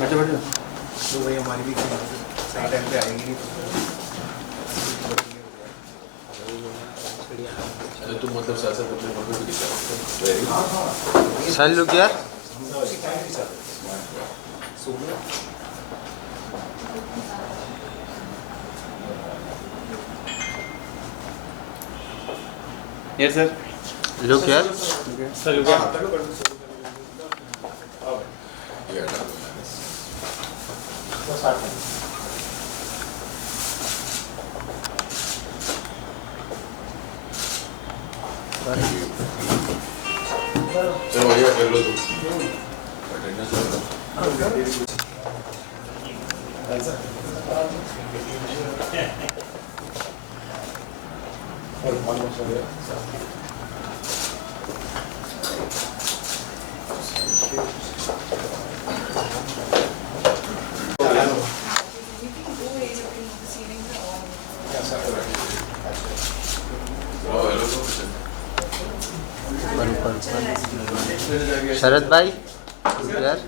बैठो बैठो तो भाई हमारी भी सही टाइम पे आएंगी नहीं तो तुम मतलब साथ अपने मम्मी को दिखा साल लोग यार यस सर लोग यार सर लोग यार चलो भैया कर लो तुम अटेंडेंस लो शरद भाई यार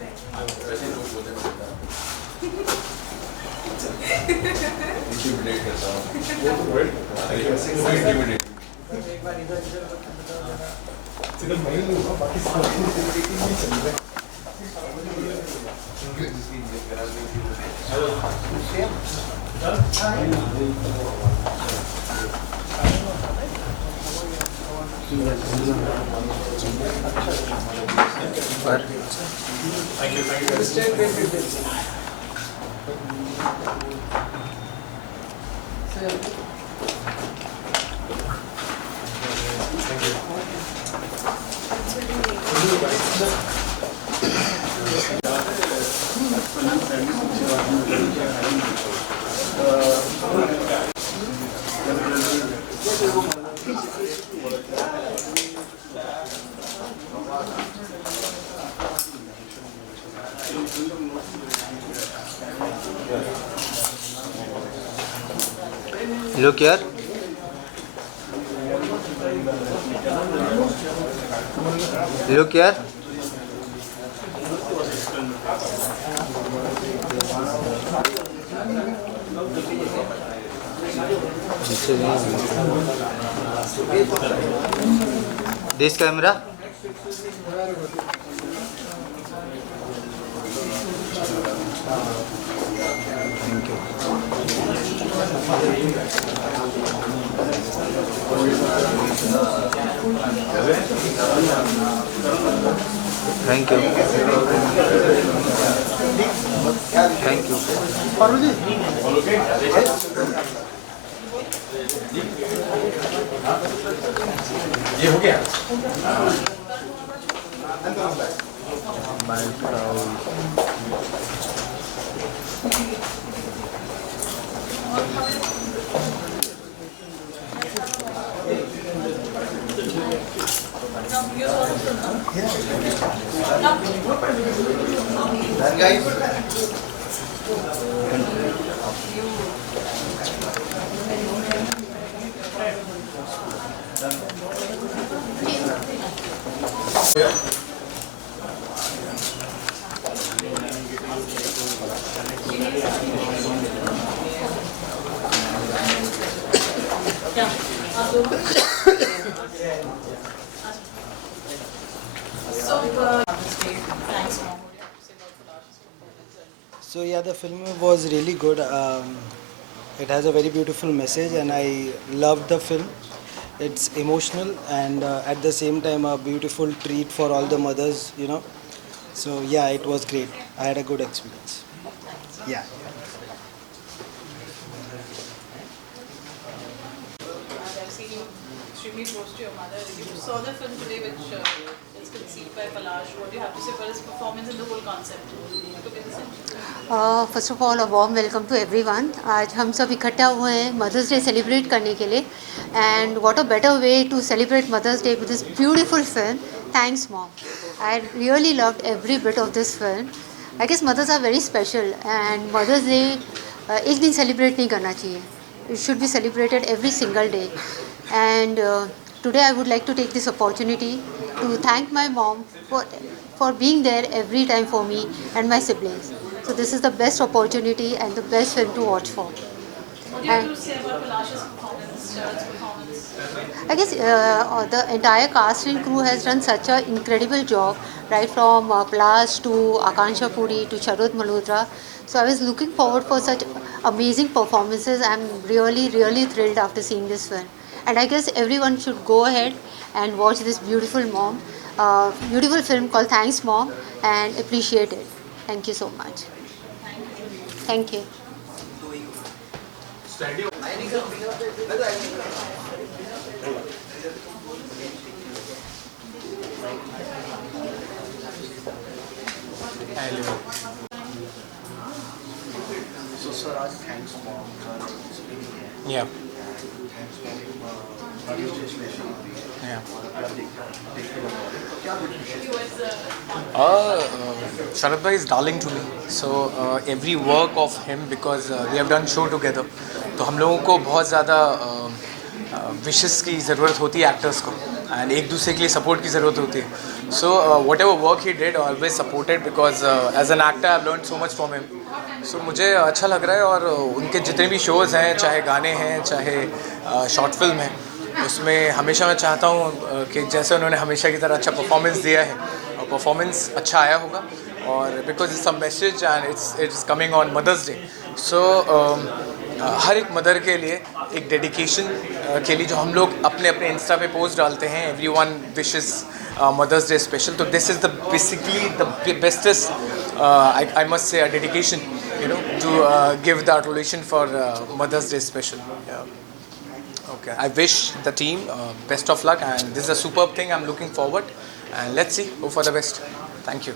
इंटिमिडेट करता हूँ इंटिमिडेट पर लोग यार लोग यार this camera thank you thank you thank you ये हो गया So yeah, the film was really good. It has a very beautiful message, and I loved the film. It's emotional and at the same time a beautiful treat for all the mothers, you know. So yeah, it was great. I had a good experience. Yeah. I've seen you extremely close to your mother. You saw the film today, which is conceived by Palash. What do you have to say for his performance and the whole concept? First of all a warm welcome to everyone. आज हम सब इकट्ठा हुए हैं mother's day celebrate करने के लिए, and what a better way to celebrate Mother's Day with this beautiful film. Thanks mom, I really loved every bit of this film. I guess mothers are very special and Mother's Day एक दिन celebrate नहीं करना चाहिए, it should be celebrated every single day. एंड today I would like to take this opportunity to thank my mom for being there every time for me and my siblings. So this is the best opportunity and the best film to watch for. What do you have to say about Palash's performance, Sharad's performance? I guess the entire cast and crew has done such an incredible job, right from Palash to Akansha Puri to Sharad Malhotra. So I was looking forward for such amazing performances. I'm really, really thrilled after seeing this film. And I guess everyone should go ahead and watch this beautiful beautiful film called Thanks Mom, and appreciate it. Thank you so much. Thank you. So sir, आज thanks mom का speaking है. Yeah. Thanks mom Mother's Day special भी है. Yeah. और आप देखने लगा तो क्या कुछ विशेष? You as Sharad bhai is darling to me. So every work of him, because we have done show together. तो हम लोगों को बहुत ज़्यादा विशेष की ज़रूरत होती है एक्टर्स को, एंड एक दूसरे के लिए सपोर्ट की ज़रूरत होती है. So whatever work he did always supported, because as an actor I have learn so much from him. So मुझे अच्छा लग रहा है, और उनके जितने भी शोज़ हैं, चाहे गाने हैं चाहे शॉर्ट फिल्म है, उसमें हमेशा मैं चाहता हूँ कि जैसे उन्होंने हमेशा की तरह अच्छा परफॉर्मेंस दिया है, और परफॉर्मेंस अच्छा आया होगा. और because it's a message and it's coming on mother's day. So हर एक मदर के लिए एक डेडिकेशन के लिए जो हम लोग अपने अपने इंस्टा पे पोस्ट डालते हैं, everyone wishes mother's day special. तो this is the basically the bestest I must say dedication, you know, to give the relation for mother's day special. Okay, I wish the team best of luck, and this is a superb thing. I'm looking forward, and let's see, hope for the best. Thank you.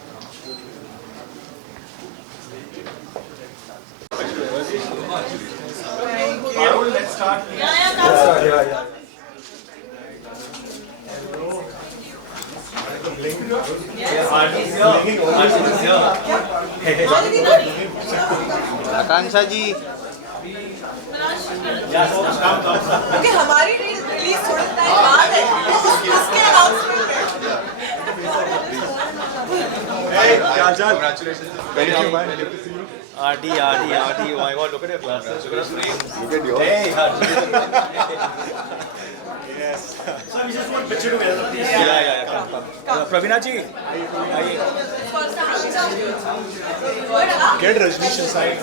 आकांक्षा जी, क्योंकि हमारी रिलीज थोड़ा टाइम बाद है, उसके announcement RD, oh my god, look at your class. Look at us. Look at yours. Hey, yes. So we just want picture together, please. Yeah. Come. Pravina ji, Get Rajneesh inside.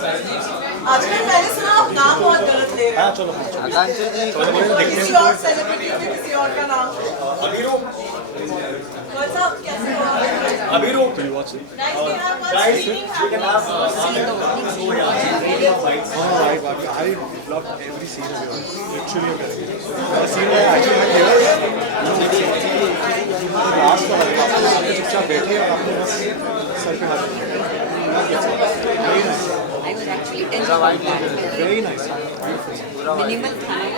आजकल मैंने सुना आप नाम बहुत गलत ले रहे हो. चलो. आकांक्षा जी, किसी और सेलिब्रिटी के किसी और का नाम. Abiru. साहब कैसे हो आप? Abiru. Guys, we have one screening You can have I loved every scene of yours. Literally everything. The scene where I actually had here. Last का हल्का आपने चुपचाप बैठे और आपने बस सर पे हाथ रखा. Very nice. I was actually tense. Very nice. Minimal time.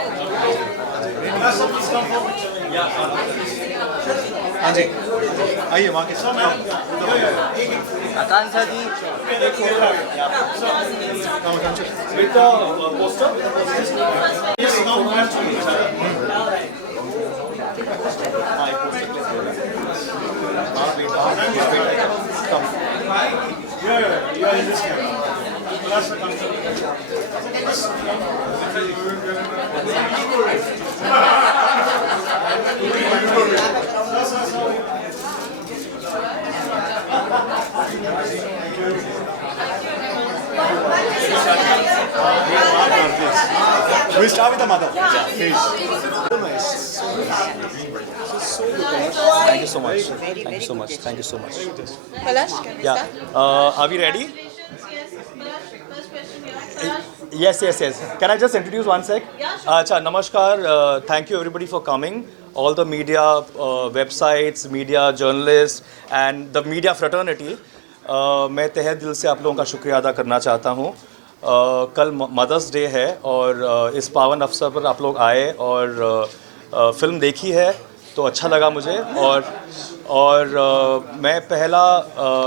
हाँ जी. आइए वहाँ के. आकांक्षा जी, with the poster. Yes, now we have to. Come. You are in this camera. We'll start with the mother. Please. So nice. Thank you so much. Thank you so much. Thank you so much. Palash, can we Yeah. start? Are we ready? First question here. Yes. Can I just introduce one sec? Yeah, sure. Acha, namaskar. Thank you everybody for coming. All the media, websites, media journalists, and the media fraternity. मैं तहे दिल से आप लोगों का शुक्रिया अदा करना चाहता हूँ. कल मदर्स डे है, और इस पावन अवसर पर आप लोग आए और फिल्म देखी है, तो अच्छा लगा मुझे. और मैं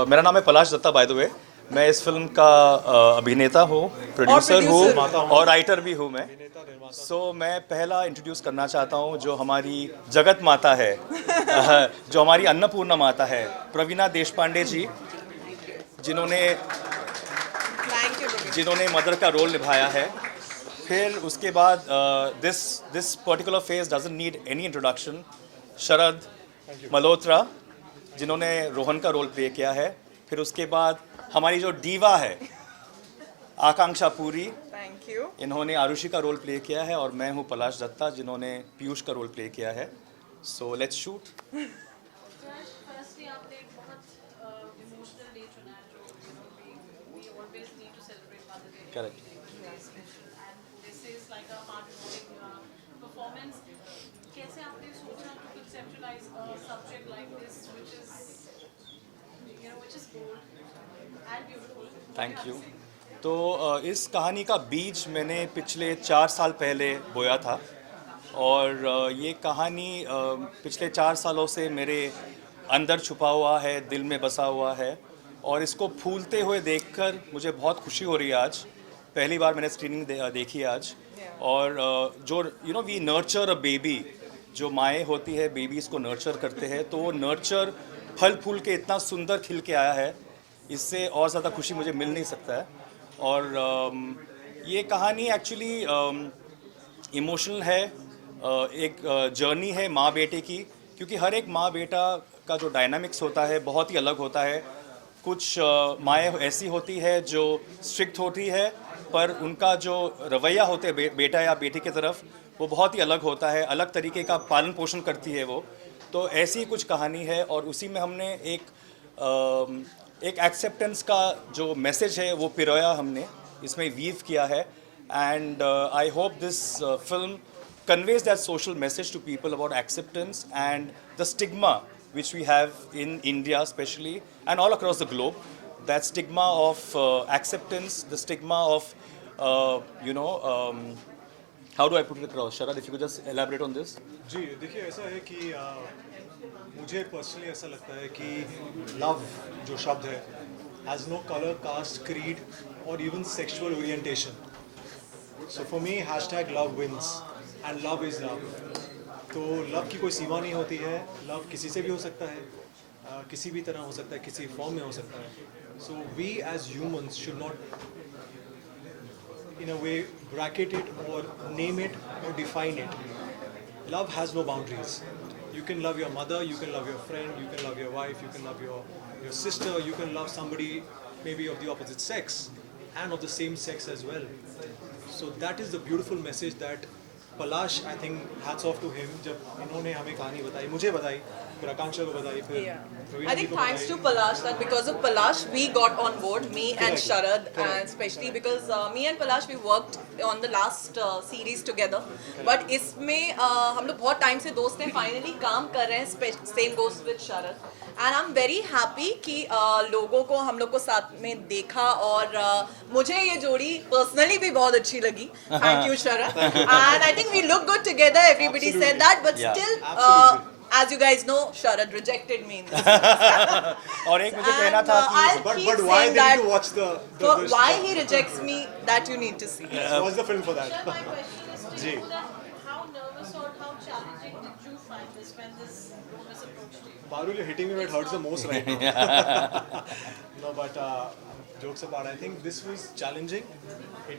मेरा नाम है पलाश दत्ता, बाय द वे. मैं इस फिल्म का अभिनेता हूँ, प्रोड्यूसर हूँ, और राइटर भी हूँ मैं. सो मैं पहला इंट्रोड्यूस करना चाहता हूँ जो हमारी जगत माता है जो हमारी अन्नपूर्णा माता है, प्रवीणा देशपांडे जी, जिन्होंने मदर का रोल निभाया है। फिर उसके बाद this particular face doesn't need any introduction, Sharad Malhotra जिन्होंने रोहन का रोल प्ले किया है। फिर उसके बाद हमारी जो डीवा है आकांक्षा पुरी, थैंक यू। इन्होंने आरुषि का रोल प्ले किया है, और मैं हूँ पलाश दत्ता जिन्होंने पीयूष का रोल प्ले किया है। So let's shoot. फर्स्टली आपने एक बहुत इमोशनल डे चुना है जो we always need to celebrate Mother Day. Correct. And this is like a heartwarming performance. कैसे आपने सोचा to conceptualize a subject like this which is bold and beautiful? Thank you. तो इस कहानी का बीज मैंने पिछले 4 साल पहले बोया था, और ये कहानी पिछले 4 सालों से मेरे अंदर छुपा हुआ है, दिल में बसा हुआ है, और इसको फूलते हुए देखकर मुझे बहुत खुशी हो रही है। आज पहली बार मैंने स्क्रीनिंग देखी आज, और जो वी नर्चर अ बेबी, जो माएँ होती है बेबीज़ को नर्चर करते हैं, तो वो नर्चर फल फूल के इतना सुंदर खिल के आया है, इससे और ज़्यादा खुशी मुझे मिल नहीं सकता है। और ये कहानी एक्चुअली इमोशनल है, एक जर्नी है माँ बेटे की, क्योंकि हर एक माँ बेटा का जो डायनामिक्स होता है बहुत ही अलग होता है। कुछ माएँ ऐसी होती है जो स्ट्रिक्ट होती है, पर उनका जो रवैया होता है बेटा या बेटी की तरफ, वो बहुत ही अलग होता है, अलग तरीके का पालन पोषण करती है वो। तो ऐसी कुछ कहानी है, और उसी में हमने एक एक्सेप्टेंस का जो मैसेज है वो पिरोया हमने इसमें वीव किया है। And I hope this film conveys that social message to people about acceptance and the stigma which we have in India especially and all across the globe. That stigma of acceptance, the stigma of how do I put it across? Sharad, if you could just elaborate on this. जी देखिए, ऐसा है कि मुझे पर्सनली ऐसा लगता है कि लव जो शब्द है has no colour, caste, creed और even sexual orientation. So for me hashtag love wins and love is love. तो लव की कोई सीमा नहीं होती है, लव किसी से भी हो सकता है, किसी भी तरह हो सकता है, किसी फॉर्म में हो सकता है। So we as humans should not in a way bracket it or name it or define it. Love has no boundaries. You can love your mother, you can love your friend, you can love your wife, you can love your sister, you can love somebody maybe of the opposite sex and of the same sex as well. So that is the beautiful message that Palash, I think, hats off to him, जब इन्होंने हमें कहानी बताई, मुझे बताई, फिर आकांक्षा को बताई, फिर I think thanks to Palash that because of Palash we got on board, me and Sharad, and especially because me and Palash we worked on the last series together. But इसमें हम लोग बहुत टाइम से दोस्त हैं, finally काम कर रहे हैं, same goes with Sharad. And I'm very happy कि लोगों को हम लोग को साथ में देखा, और मुझे ये जोड़ी personally भी बहुत अच्छी लगी. Thank you Sharad. And I think we look good together. Everybody said that, but still. As you guys know, Sharad rejected me in this. और एक मुझे कहना था कि but why they need to watch the why he rejects me, that you need to see. Watch the film for that. My question is to you that how nervous or how challenging did you find this when this role was approached to you? Baru, you're hitting me where it hurts the most right now. No, but jokes apart, I think this was challenging.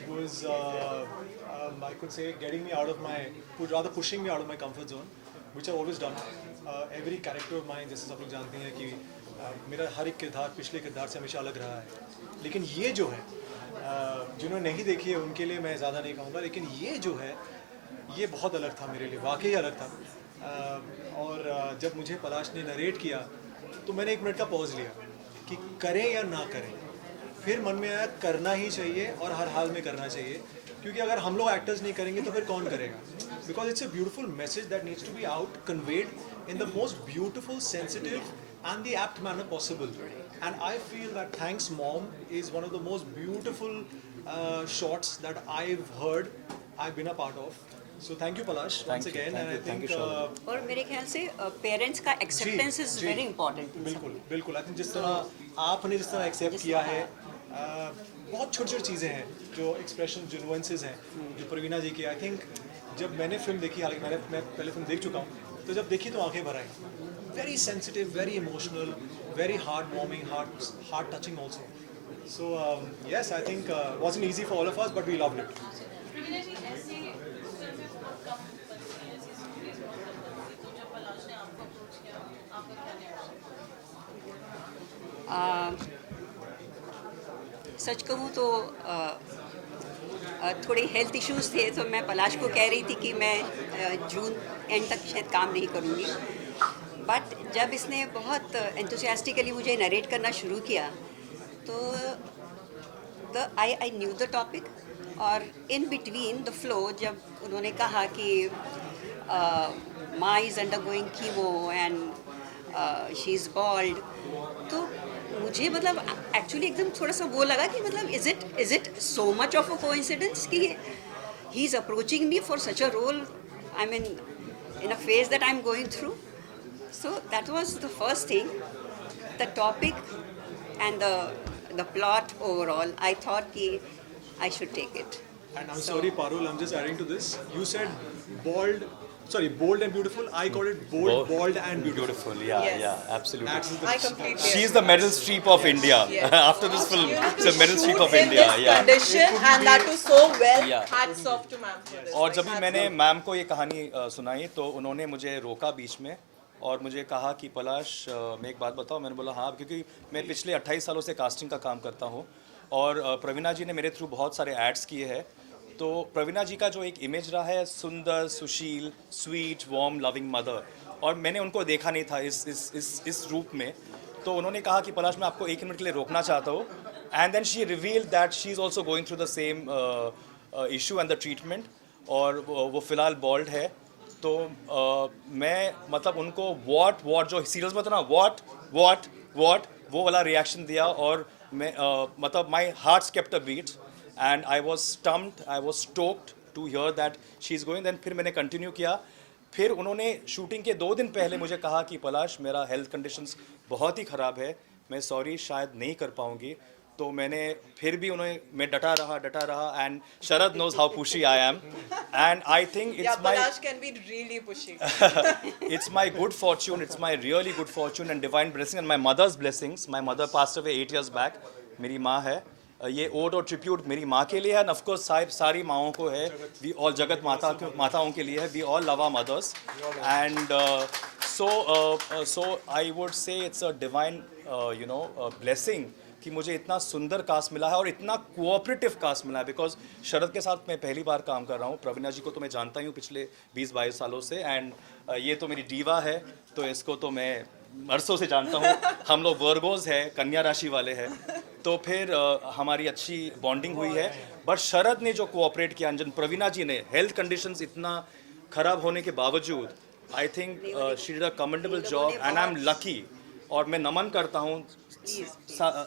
It was, I could say, getting me out of my, rather pushing me out of my comfort zone, which I've always done. Every character of mine, जैसे सब लोग जानते हैं कि मेरा हर एक किरदार पिछले किरदार से हमेशा अलग रहा है। लेकिन ये जो है, जिन्होंने नहीं देखी है उनके लिए मैं ज़्यादा नहीं कहूँगा, लेकिन ये जो है, ये बहुत अलग था मेरे लिए, वाकई अलग था। और जब मुझे पलाश ने नरेट किया तो मैंने 1 मिनट का पॉज लिया कि करें या ना करें। फिर मन में आया करना ही चाहिए, और हर हाल में करना चाहिए, क्योंकि अगर हम लोग एक्टर्स नहीं करेंगे तो फिर कौन करेगा? Because it's a beautiful message that needs to be out conveyed in the most beautiful, sensitive and the apt manner possible. And I feel that Thanks Mom is one of the most beautiful shots that I've heard, I've been a part of. So thank you Palash once again. And I think और मेरे ख्याल से पेरेंट्स का acceptance is very important. बिल्कुल बिल्कुल। I think जिस तरह आपने जिस तरह एक्सेप्ट किया है, बहुत छोटी छोटी चीज़ें हैं जो एक्सप्रेशन जो नुएंसेस हैं जो प्रवीणा जी की। आई थिंक जब मैंने फिल्म देखी, हालांकि मैं पहले फिल्म देख चुका हूँ, तो जब देखी तो आंखें भर आई। Very sensitive, very emotional, very heart warming, heart touching also. So yes, I think wasn't easy for all of us, but we loved it. प्रवीणा जी, ऐसी फिल्में बहुत कम बनती हैं, ऐसी स्टोरीज बहुत कम बनती हैं, तो जब पलाश ने आपको अप्रोच किया, आपका क्या रिएक्शन? सच कहूँ तो थोड़े हेल्थ इश्यूज थे, तो मैं पलाश को कह रही थी कि मैं जून एंड तक शायद काम नहीं करूँगी। बट जब इसने बहुत एंथुसियास्टिकली मुझे नरेट करना शुरू किया तो आई न्यू द टॉपिक, और इन बिटवीन द फ्लो जब उन्होंने कहा कि माँ is undergoing chemo and she is bald, तो मुझे मतलब एक्चुअली एकदम थोड़ा सा वो लगा कि मतलब is it so much of a coincidence कि he is approaching me for such a role, I mean in a phase that I am going through. So that was the first thing, the topic and the plot overall, I thought कि I should take it. And I'm sorry, Parul, I'm just adding to this. You said bold and beautiful. I called it bold and beautiful. Beautiful, yeah, Yes. yeah, absolutely. That's the I completely She's the Meryl Streep of India. Yes. After this film, You know, it's the to Meryl Streep shoot of in India. this Yeah. condition and that too so well. Yeah. Hats off to ma'am for this. और Like, जब भी hats मैंने off. Ma'am को ये कहानी सुनाई तो उन्होंने मुझे रोका बीच में और मुझे कहा कि पलाश, मैं एक बात बताऊं। मैंने बोला हाँ, क्योंकि मैं पिछले 28 सालों से कास्टिंग का काम करता हूं और प्रवीणा जी ने मेरे थ्रू बहुत सारे एड्स किए हैं। तो प्रवीणा जी का जो एक इमेज रहा है, सुंदर, सुशील, स्वीट, वार्म, लविंग मदर, और मैंने उनको देखा नहीं था इस रूप में। तो उन्होंने कहा कि पलाश, मैं आपको 1 मिनट के लिए रोकना चाहता हूँ। And then she revealed that she is also going through the same issue and the treatment, और वो फ़िलहाल बॉल्ड है। तो मैं मतलब उनको वॉट जो सीरियल्स में था ना, वॉट वो वाला रिएक्शन दिया, और मैं मतलब my heart kept a beat and I was stumped, I was stoked to hear that she's going. Then फिर मैंने कंटिन्यू किया। फिर उन्होंने शूटिंग के 2 दिन पहले मुझे कहा कि पलाश, मेरा हेल्थ कंडीशंस बहुत ही ख़राब है, मैं सॉरी शायद नहीं कर पाऊँगी। तो मैंने फिर भी मैं डटा रहा एंड शरद knows how pushy I am and I think it's Yeah, my Palash can be really pushy. it's my good fortune, it's my really good fortune and divine blessing and my mother's blessings. My mother passed away 8 years back. मेरी माँ है। ये ओड और ट्रिब्यूट मेरी माँ के लिए है, एंड ऑफ कोर्स सारी माँओं को है। वी ऑल जगत माताओं के लिए है। We all love our mothers and so I would say it's a divine blessing कि मुझे इतना सुंदर कास्ट मिला है और इतना कोऑपरेटिव कास्ट मिला है। बिकॉज शरद के साथ मैं पहली बार काम कर रहा हूँ। प्रवीणा जी को तो मैं जानता ही हूँ पिछले 20-22 सालों से, एंड ये तो मेरी डीवा है, तो इसको तो मैं अरसों से जानता हूँ। हम लोग वर्गोज है, कन्या राशि वाले हैं, तो फिर हमारी अच्छी बॉन्डिंग हुई है। बट शरद ने जो कोऑपरेट किया, अंजन प्रवीणा जी ने, हेल्थ कंडीशंस इतना ख़राब होने के बावजूद, I think she did a commendable job and I am lucky. और मैं नमन करता हूँ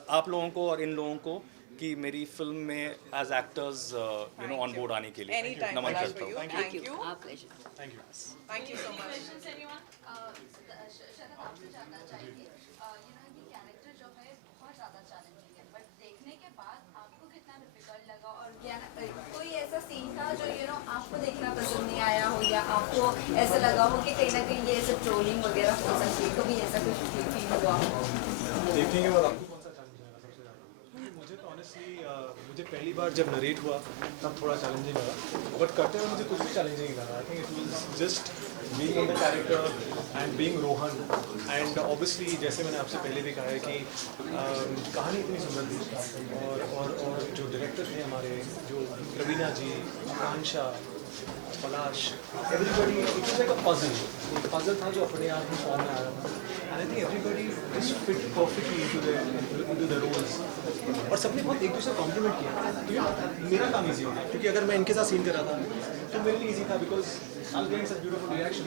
आप लोगों को और इन लोगों को कि मेरी फिल्म में एज एक्टर्स ऑन बोर्ड आने के लिए Anytime, नमन Palash, करता for you. हूँ। Thank you. Our pleasure. Thank you so much. Questions, anyone? शरद, आपसे जानना चाहेंगे, ये कैरेक्टर जो है बहुत ज़्यादा चैलेंजिंग है, बट देखने के बाद आपको कितना डिफिकल्ट लगा, और कोई ऐसा सीन था जो आपको देखना पसंद नहीं आया हो, या आपको ऐसा लगा हो कि कहीं ना कहीं ये ऐसे ट्रोलिंग वगैरह हो सकती है, कभी ऐसा कुछ फील हुआ हो? देखने के बाद आपको कौन सा चैलेंज लगा सबसे ज़्यादा? मुझे तो ऑनेस्टली मुझे पहली बार जब नरेट हुआ तब थोड़ा चैलेंजिंग लगा, बट करते हुए मुझे कुछ भी चैलेंजिंग लगा। I think it was just being in the character and being Rohan, and obviously जैसे मैंने आपसे पहले भी कहा है कि कहानी इतनी सुंदर थी, और जो डायरेक्टर थे हमारे, जो Praveena ji, Akanksha, Palash, everybody, it was like a puzzle था जो अपने आप में फॉर्म में आ रहा था। And I think everybody just fit perfectly into the roles, और सबने बहुत एक दूसरे कॉम्प्लीमेंट किया। तो मेरा काम ईजी हो गया, क्योंकि अगर मैं इनके साथ सीन कर रहा था तो मेरे लिए इजी था because I am getting such beautiful reaction.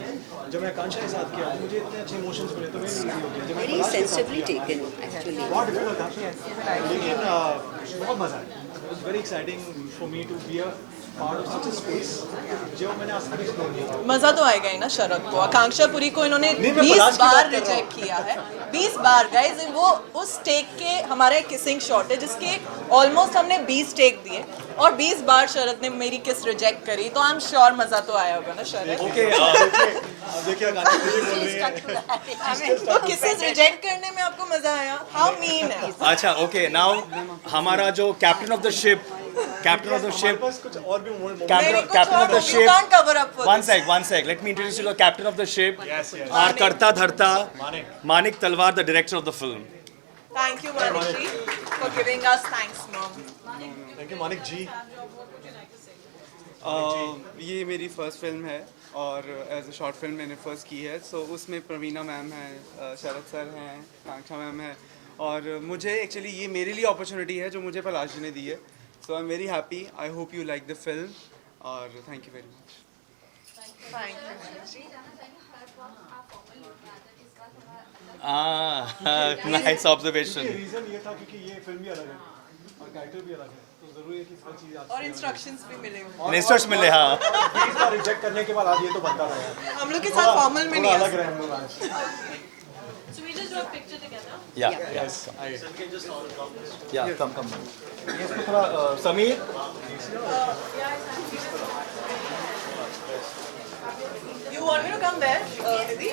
जब मैं आकांक्षा के साथ किया तो मुझे इतने अच्छे इमोशंस मिले तो मेरे लिए इजी हो गया। जब मैं Very पलाश के साथ sensibly किया, taken, actually. बहुत डिफिकल्ट था लेकिन बहुत मजा आया। It was very exciting for me to be a part of such a space जो मैंने आज तक एक्सप्लोर नहीं किया। मजा तो आएगा ही ना शरद को। आकांक्षा पुरी को इन्होंने नहीं, मैं 20 पलाश की बार बात कर रहा हूँ। रिजेक्ट किया है, 20 बार गाइस। वो उस टेक के हमारा एक किसिंग शॉट है जिसके ऑलमोस्ट हमने 20 टेक दिए और 20 बार शरद ने मेरी किस रिजेक्ट करी, तो आई एम श्योर मजा तो आया होगा ना शरद। ओके देखिए आकांक्षा मुझे बोल रही है तो किसेस रिजेक्ट करने में आपको मजा आया? हाउ मीन है। अच्छा ओके नाउ हमारा जो कैप्टन ऑफ द शिप बस कुछ और भी moment captain of the You can't cover up for one this. sec let me introduce you to the captain of the ship Yes, yes. our karta dharta Manik. Manik Talwar, the director of the film. Thank you Manik ji for giving us thanks mom. Thank you Manik ji. ये मेरी first film है और as a short film मैंने first की है। सो उसमें प्रवीणा मैम हैं, शरद सर हैं, आकांक्षा मैम है और मुझे एक्चुअली ये मेरे लिए अपॉर्चुनिटी है जो मुझे पलाश जी ने दी है। So I am very happy. I hope you like the film और thank you very much. Thank you Manik ji. Nice observation. Reason ये था क्योंकि ये फिल्म भी अलग है और कैरेक्टर भी अलग है तो जरूरी है कि हर चीज और इंस्ट्रक्शंस भी मिले होंगे। Ministers मिले हाँ इस बार रिजेक्ट करने के बाद आज ये तो बनता था यार। हम लोग के साथ फॉर्मल में नहीं अलग है। रहे हम लोग आज। So we just do a picture together. yes yeah come yes थोड़ा Sameer You want me to come there, Nidhi?